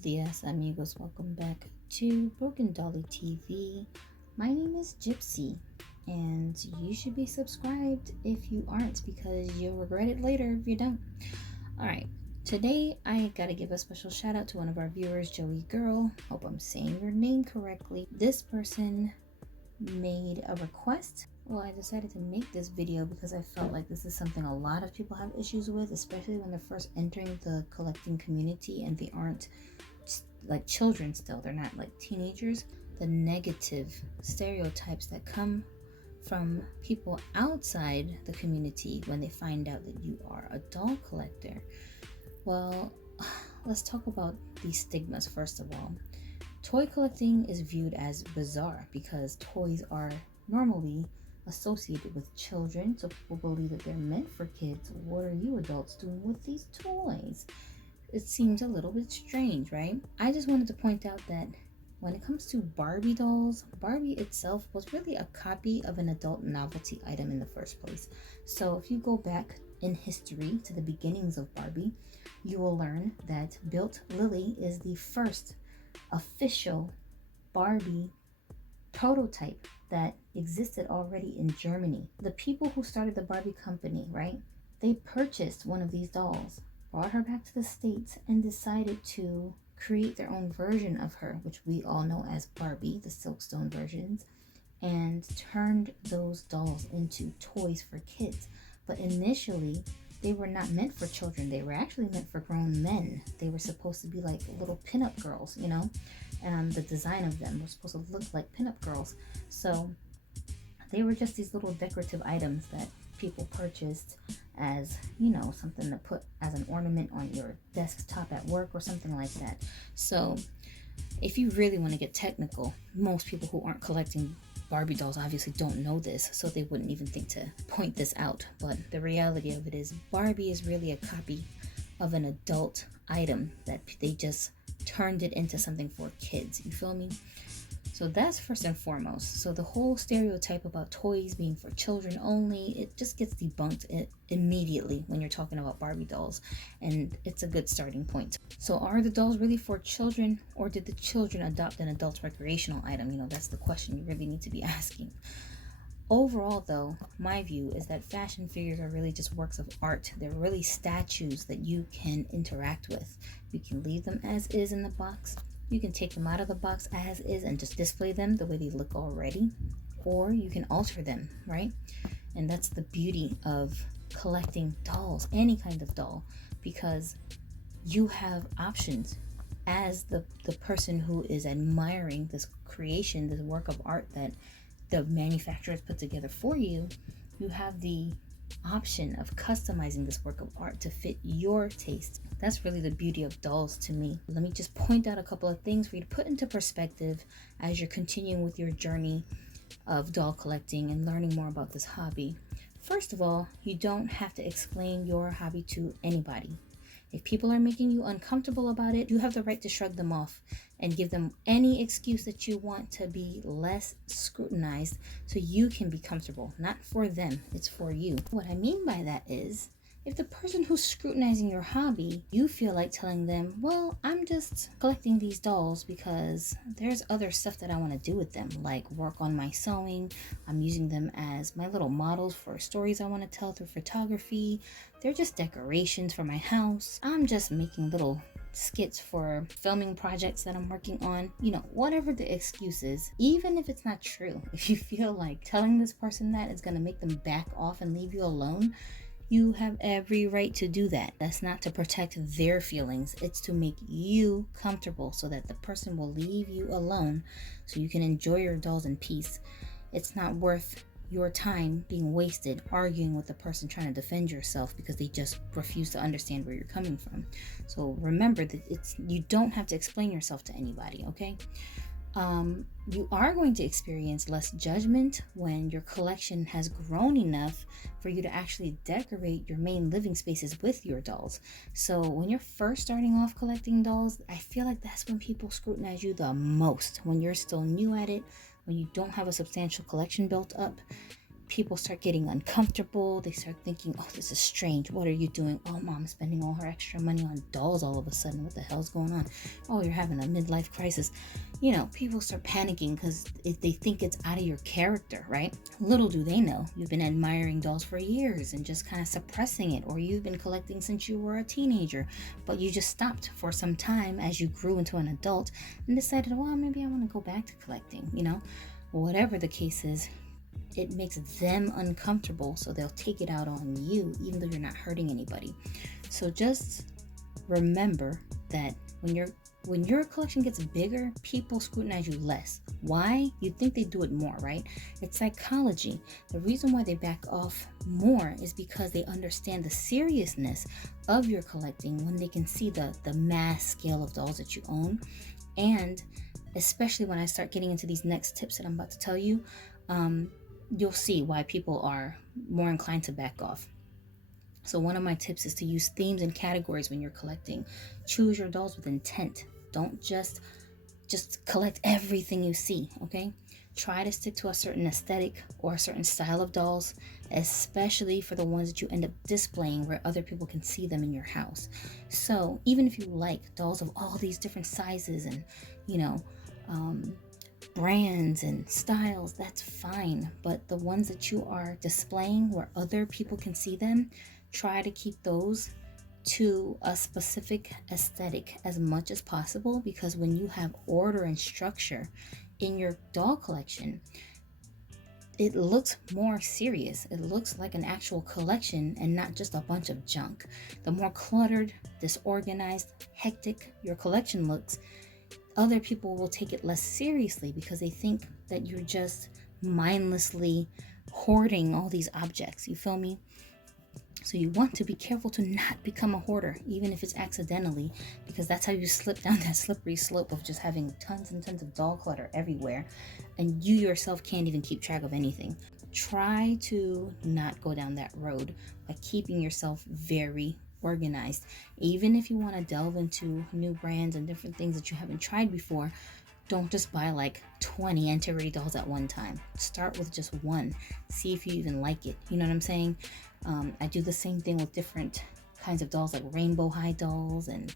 Buenos dias, amigos. Welcome back to Broken Dolly TV. My name is Gypsy, and you should be subscribed if you aren't, because you'll regret it later if you don't. Alright, today I gotta give a special shout out to one of our viewers, Joey Girl. Hope I'm saying your name correctly. This person made a request. Well, I decided to make this video because I felt like this is something a lot of people have issues with, especially when they're first entering the collecting community and they aren't like children still. They're not like teenagers. The negative stereotypes that come from people outside the community when they find out that you are a doll collector. Well, let's talk about these stigmas first of all. Toy collecting is viewed as bizarre because toys are normally associated with children, so people believe that they're meant for kids. What are you adults doing with these toys? It seems a little bit strange, right? I just wanted to point out that when it comes to Barbie dolls, Barbie itself was really a copy of an adult novelty item in the first place. So if you go back in history to the beginnings of Barbie, you will learn that Built Lily is the first official Barbie prototype that existed already in Germany. The people who started the Barbie company, right? They purchased one of these dolls, brought her back to the States, and decided to create their own version of her, which we all know as Barbie, the Silkstone versions, and turned those dolls into toys for kids. But initially, they were not meant for children. They were actually meant for grown men. They were supposed to be like little pinup girls, you know? And the design of them was supposed to look like pinup girls. So they were just these little decorative items that people purchased as, you know, something to put as an ornament on your desktop at work or something like that. So if you really want to get technical, most people who aren't collecting Barbie dolls obviously don't know this, so they wouldn't even think to point this out. But the reality of it is Barbie is really a copy of an adult item that they just turned it into something for kids. You feel me? So that's first and foremost. So the whole stereotype about toys being for children only, it just gets debunked immediately when you're talking about Barbie dolls, and it's a good starting point. So are the dolls really for children, or did the children adopt an adult recreational item? You know, that's the question you really need to be asking. Overall though, my view is that fashion figures are really just works of art. They're really statues that you can interact with. You can leave them as is in the box. You can take them out of the box as is and just display them the way they look already. Or you can alter them, right? And that's the beauty of collecting dolls, any kind of doll, because you have options. As the person who is admiring this creation, this work of art that the manufacturers put together for you, you have the option of customizing this work of art to fit your taste. That's really the beauty of dolls to me. Let me just point out a couple of things for you to put into perspective as you're continuing with your journey of doll collecting and learning more about this hobby. First of all, you don't have to explain your hobby to anybody. If people are making you uncomfortable about it, you have the right to shrug them off and give them any excuse that you want to be less scrutinized so you can be comfortable. Not for them, it's for you. What I mean by that is, if the person who's scrutinizing your hobby, you feel like telling them, well, I'm just collecting these dolls because there's other stuff that I want to do with them, like work on my sewing. I'm using them as my little models for stories I want to tell through photography. They're just decorations for my house. I'm just making little skits for filming projects that I'm working on. You know, whatever the excuse is, even if it's not true, if you feel like telling this person that is going to make them back off and leave you alone, you have every right to do that. That's not to protect their feelings. It's to make you comfortable so that the person will leave you alone so you can enjoy your dolls in peace. It's not worth your time being wasted arguing with the person trying to defend yourself because they just refuse to understand where you're coming from. So remember that you don't have to explain yourself to anybody, okay? You are going to experience less judgment when your collection has grown enough for you to actually decorate your main living spaces with your dolls. So when you're first starting off collecting dolls, I feel like that's when people scrutinize you the most. When you're still new at it, when you don't have a substantial collection built up, people start getting uncomfortable. They start thinking, oh, this is strange. What are you doing? Oh, mom's spending all her extra money on dolls all of a sudden. What the hell's going on? Oh, you're having a midlife crisis. You know, people start panicking because they think it's out of your character, right? Little do they know you've been admiring dolls for years and just kind of suppressing it, or you've been collecting since you were a teenager, but you just stopped for some time as you grew into an adult and decided, well, maybe I want to go back to collecting, you know? Whatever the case is, it makes them uncomfortable, so they'll take it out on you, even though you're not hurting anybody. So just remember that when your collection gets bigger, people scrutinize you less. Why? You'd think they do it more, right? It's psychology. The reason why they back off more is because they understand the seriousness of your collecting when they can see the mass scale of dolls that you own. And especially when I start getting into these next tips that I'm about to tell you, you'll see why people are more inclined to back off. So one of my tips is to use themes and categories when you're collecting. Choose your dolls with intent. Don't just collect everything you see, okay? Try to stick to a certain aesthetic or a certain style of dolls, especially for the ones that you end up displaying where other people can see them in your house. So even if you like dolls of all these different sizes and, you know, brands and styles, that's fine. But the ones that you are displaying where other people can see them, try to keep those to a specific aesthetic as much as possible, because when you have order and structure in your doll collection, it looks more serious. It looks like an actual collection and not just a bunch of junk. The more cluttered, disorganized, hectic your collection looks, other people will take it less seriously because they think that you're just mindlessly hoarding all these objects. You feel me? So you want to be careful to not become a hoarder, even if it's accidentally, because that's how you slip down that slippery slope of just having tons and tons of doll clutter everywhere, and you yourself can't even keep track of anything. Try to not go down that road by keeping yourself very organized. Even if you want to delve into new brands and different things that you haven't tried before, don't just buy like 20 antiquity dolls at one time. Start with just one. See if you even like it. You know what I'm saying? I do the same thing with different kinds of dolls, like rainbow high dolls and,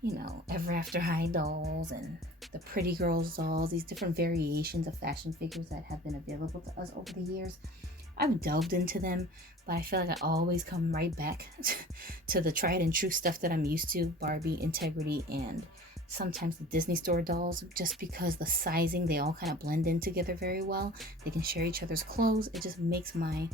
you know, ever after high dolls and the pretty girls dolls, these different variations of fashion figures that have been available to us over the years. I've delved into them, but I feel like I always come right back to the tried and true stuff that I'm used to, Barbie, Integrity, and sometimes the Disney store dolls, just because the sizing, they all kind of blend in together very well. They can share each other's clothes. It just makes my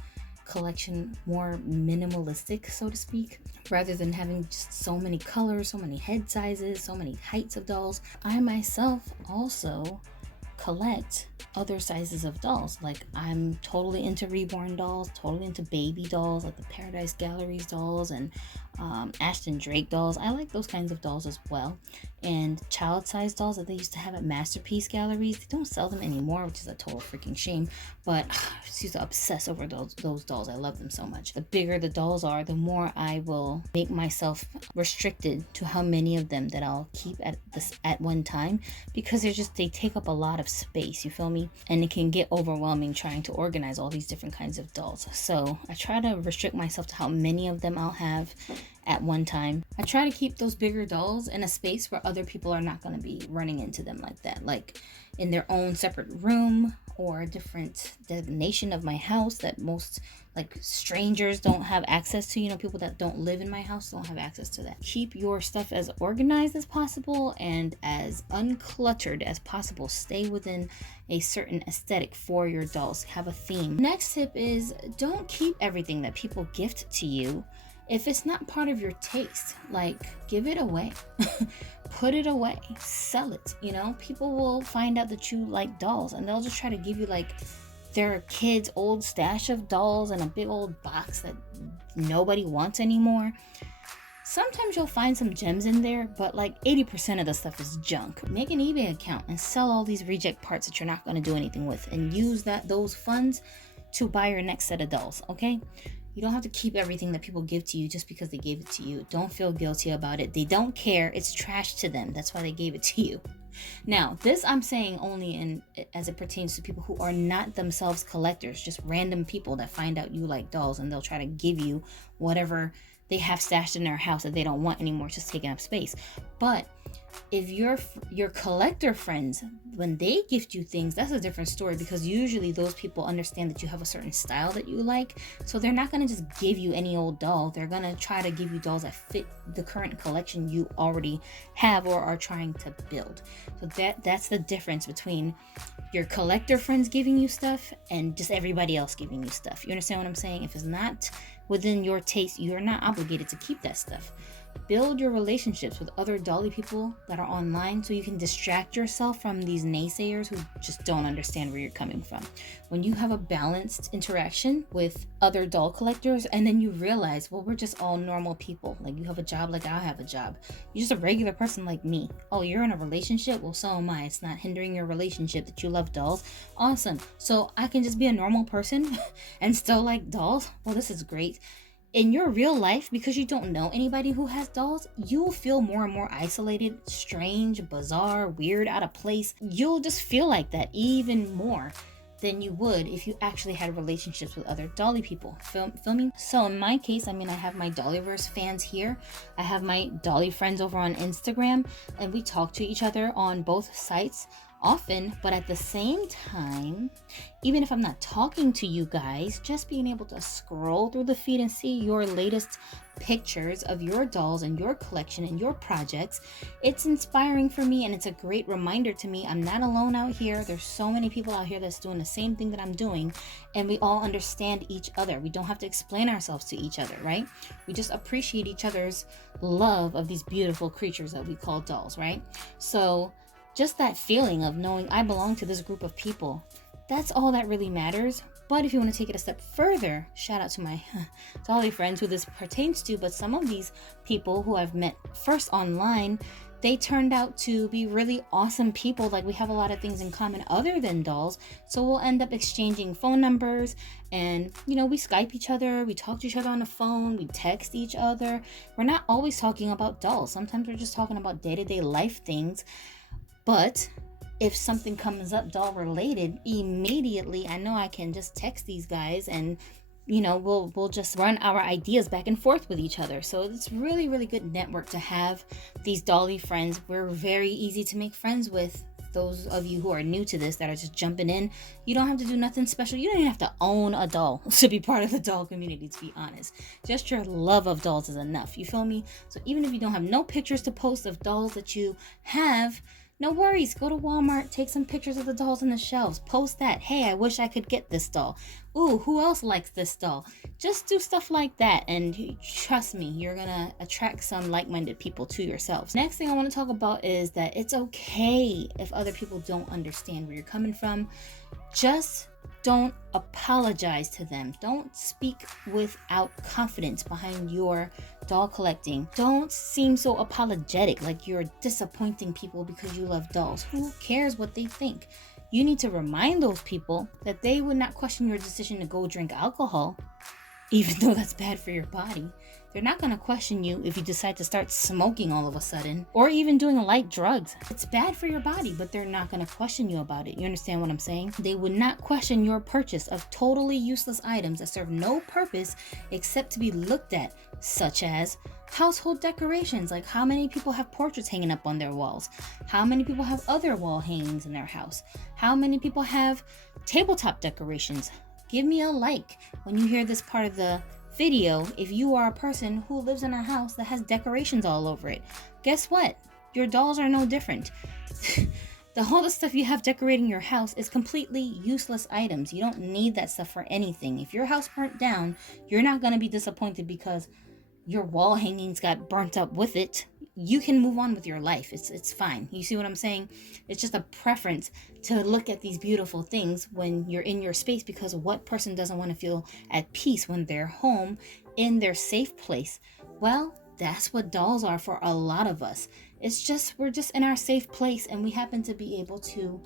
collection more minimalistic, so to speak, rather than having just so many colors, so many head sizes, so many heights of dolls. I myself also collect other sizes of dolls. Like, I'm totally into reborn dolls, totally into baby dolls, like the Paradise Galleries dolls and Ashton Drake dolls. I like those kinds of dolls as well. And child size dolls that they used to have at Masterpiece Galleries, they don't sell them anymore, which is a total freaking shame, but I just used to obsess over those dolls. I love them so much. The bigger the dolls are, the more I will make myself restricted to how many of them that I'll keep at one time, because they take up a lot of space, you feel me? And it can get overwhelming trying to organize all these different kinds of dolls. So I try to restrict myself to how many of them I'll have at one time. I try to keep those bigger dolls in a space where other people are not going to be running into them like that, like in their own separate room or a different designation of my house that most like strangers don't have access to. You know, people that don't live in my house don't have access to that. Keep your stuff as organized as possible and as uncluttered as possible. Stay within a certain aesthetic for your dolls. Have a theme. Next tip is, don't keep everything that people gift to you if it's not part of your taste. Like, give it away. Put it away. Sell it. You know, people will find out that you like dolls and they'll just try to give you like their kids' old stash of dolls in a big old box that nobody wants anymore. Sometimes you'll find some gems in there, but like 80% of the stuff is junk. Make an eBay account and sell all these reject parts that you're not going to do anything with, and use those funds to buy your next set of dolls, okay? You don't have to keep everything that people give to you just because they gave it to you. Don't feel guilty about it. They don't care. It's trash to them. That's why they gave it to you. Now, this I'm saying only in as it pertains to people who are not themselves collectors, just random people that find out you like dolls and they'll try to give you whatever they have stashed in their house that they don't want anymore, just taking up space. But if your collector friends, when they gift you things, that's a different story, because usually those people understand that you have a certain style that you like, so they're not going to just give you any old doll. They're going to try to give you dolls that fit the current collection you already have or are trying to build. So that's the difference between your collector friends giving you stuff and just everybody else giving you stuff. You understand what I'm saying? If it's not within your taste, you're not obligated to keep that stuff. Build your relationships with other dolly people that are online so you can distract yourself from these naysayers who just don't understand where you're coming from. When you have a balanced interaction with other doll collectors and then you realize, well, we're just all normal people. Like, you have a job like I have a job. You're just a regular person like me. Oh, you're in a relationship? Well, so am I. It's not hindering your relationship that you love dolls. Awesome. So I can just be a normal person and still like dolls? Well, this is great. In your real life, because you don't know anybody who has dolls, you'll feel more and more isolated, strange, bizarre, weird, out of place. You'll just feel like that even more than you would if you actually had relationships with other dolly people. Filming. So in my case, I have my Dollyverse fans here. I have my dolly friends over on Instagram, and we talk to each other on both sites often. But at the same time, even if I'm not talking to you guys, just being able to scroll through the feed and see your latest pictures of your dolls and your collection and your projects, it's inspiring for me, and it's a great reminder to me I'm not alone out here. There's so many people out here that's doing the same thing that I'm doing, and we all understand each other. We don't have to explain ourselves to each other, right? We just appreciate each other's love of these beautiful creatures that we call dolls, right? So just that feeling of knowing I belong to this group of people, that's all that really matters. But if you want to take it a step further, shout out to my dolly friends who this pertains to, but some of these people who I've met first online, they turned out to be really awesome people. Like, we have a lot of things in common other than dolls, so we'll end up exchanging phone numbers, and we Skype each other, we talk to each other on the phone, we text each other. We're not always talking about dolls. Sometimes we're just talking about day-to-day life things. But if something comes up doll related, immediately I know I can just text these guys, and we'll just run our ideas back and forth with each other. So it's really, really good network to have these dolly friends. We're very easy to make friends with. Those of you who are new to this, that are just jumping in, you don't have to do nothing special. You don't even have to own a doll to be part of the doll community, to be honest. Just your love of dolls is enough. You feel me? So even if you don't have no pictures to post of dolls that you have, no worries. Go to Walmart, take some pictures of the dolls on the shelves, post that. Hey, I wish I could get this doll. Ooh, who else likes this doll? Just do stuff like that, and trust me, you're gonna attract some like-minded people to yourselves. Next thing I want to talk about is that it's okay if other people don't understand where you're coming from. Just don't apologize to them. Don't speak without confidence behind your doll collecting. Don't seem so apologetic, like you're disappointing people because you love dolls. Who cares what they think? You need to remind those people that they would not question your decision to go drink alcohol, even though that's bad for your body. They're not going to question you if you decide to start smoking all of a sudden, or even doing light drugs. It's bad for your body, but they're not going to question you about it. You understand what I'm saying? They would not question your purchase of totally useless items that serve no purpose except to be looked at, such as household decorations. Like, how many people have portraits hanging up on their walls? How many people have other wall hangings in their house? How many people have tabletop decorations? Give me a like when you hear this part of the video if you are a person who lives in a house that has decorations all over it. Guess what? Your dolls are no different. All the stuff you have decorating your house is completely useless items. You don't need that stuff for anything. If your house burnt down, you're not going to be disappointed because your wall hangings got burnt up with it. You can move on with your life. It's fine. You see what I'm saying? It's just a preference to look at these beautiful things when you're in your space, because what person doesn't want to feel at peace when they're home in their safe place? Well, that's what dolls are for a lot of us. It's just, we're just in our safe place, and we happen to be able to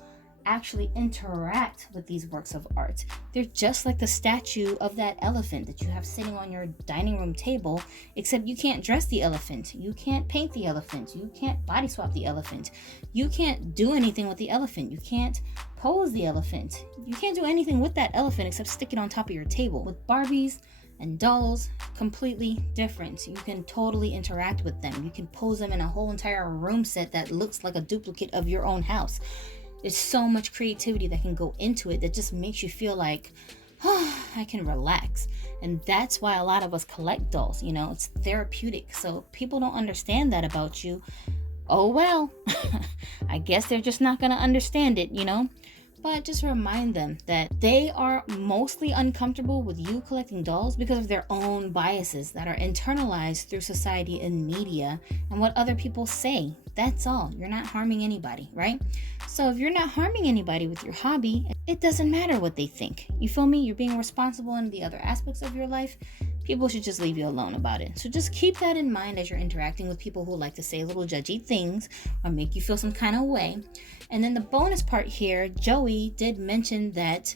actually interact with these works of art. They're just like the statue of that elephant that you have sitting on your dining room table, except you can't dress the elephant, you can't paint the elephant, you can't body swap the elephant, you can't do anything with the elephant, you can't pose the elephant, you can't do anything with that elephant except stick it on top of your table. With Barbies and dolls, completely different. You can totally interact with them. You can pose them in a whole entire room set that looks like a duplicate of your own house. There's so much creativity that can go into it that just makes you feel like, oh, I can relax. And that's why a lot of us collect dolls. You know, it's therapeutic. So people don't understand that about you. Oh well, I guess they're just not gonna understand it, you know? But just remind them that they are mostly uncomfortable with you collecting dolls because of their own biases that are internalized through society and media and what other people say. That's all. You're not harming anybody, right? So if you're not harming anybody with your hobby, it doesn't matter what they think. You feel me? You're being responsible in the other aspects of your life. People should just leave you alone about it. So just keep that in mind as you're interacting with people who like to say little judgy things or make you feel some kind of way. And then the bonus part here, Joey did mention that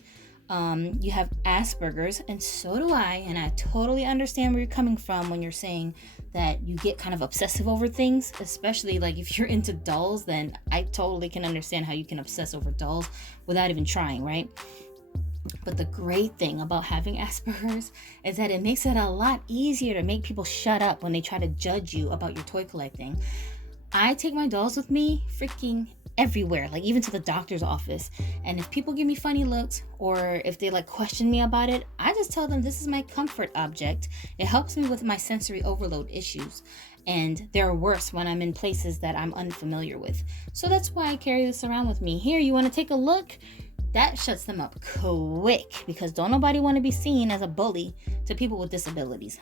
you have Asperger's, and so do I. And I totally understand where you're coming from when you're saying that you get kind of obsessive over things, especially like if you're into dolls, then I totally can understand how you can obsess over dolls without even trying, right? But the great thing about having Asperger's is that it makes it a lot easier to make people shut up when they try to judge you about your toy collecting. I take my dolls with me freaking everywhere, like even to the doctor's office. And if people give me funny looks or if they like question me about it, I just tell them this is my comfort object. It helps me with my sensory overload issues. And they're worse when I'm in places that I'm unfamiliar with. So that's why I carry this around with me. Here, you want to take a look? That shuts them up quick because don't nobody want to be seen as a bully to people with disabilities.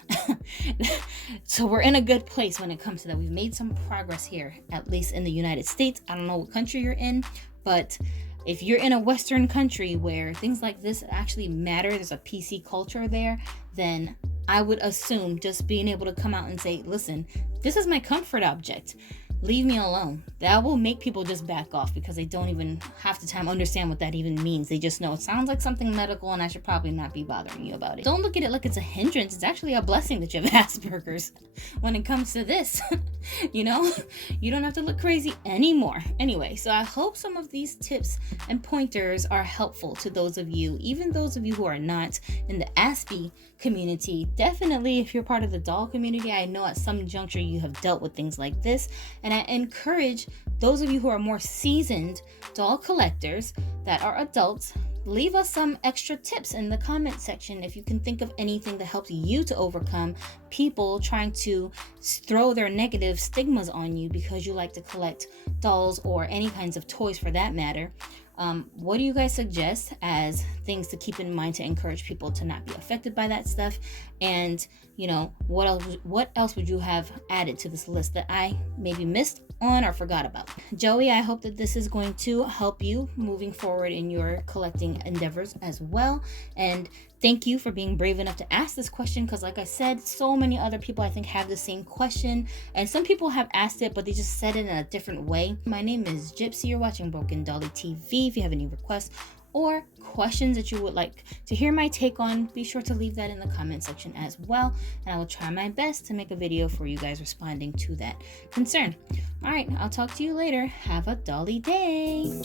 So we're in a good place when it comes to that. We've made some progress here, at least in the United States. I don't know what country you're in, but if you're in a Western country where things like this actually matter, there's a PC culture there, then I would assume just being able to come out and say, listen, this is my comfort object. Leave me alone. That will make people just back off because they don't even half the time understand what that even means. They just know it sounds like something medical and I should probably not be bothering you about it. Don't look at it like it's a hindrance. It's actually a blessing that you have Asperger's when it comes to this. You know, you don't have to look crazy anymore. Anyway, so I hope some of these tips and pointers are helpful to those of you, even those of you who are not in the Aspie community. Definitely, if you're part of the doll community, I know at some juncture you have dealt with things like this. And I encourage those of you who are more seasoned doll collectors that are adults, leave us some extra tips in the comment section if you can think of anything that helps you to overcome people trying to throw their negative stigmas on you because you like to collect dolls or any kinds of toys for that matter. What do you guys suggest as things to keep in mind to encourage people to not be affected by that stuff? And, you know, what else would you have added to this list that I maybe missed on or forgot about? Joey, I hope that this is going to help you moving forward in your collecting endeavors as well. And thank you for being brave enough to ask this question because, like I said, so many other people I think have the same question. And some people have asked it, but they just said it in a different way. My name is Gypsy. You're watching Broken Dolly TV. If you have any requests or questions that you would like to hear my take on, be sure to leave that in the comment section as well. And I will try my best to make a video for you guys responding to that concern. All right, I'll talk to you later. Have a dolly day.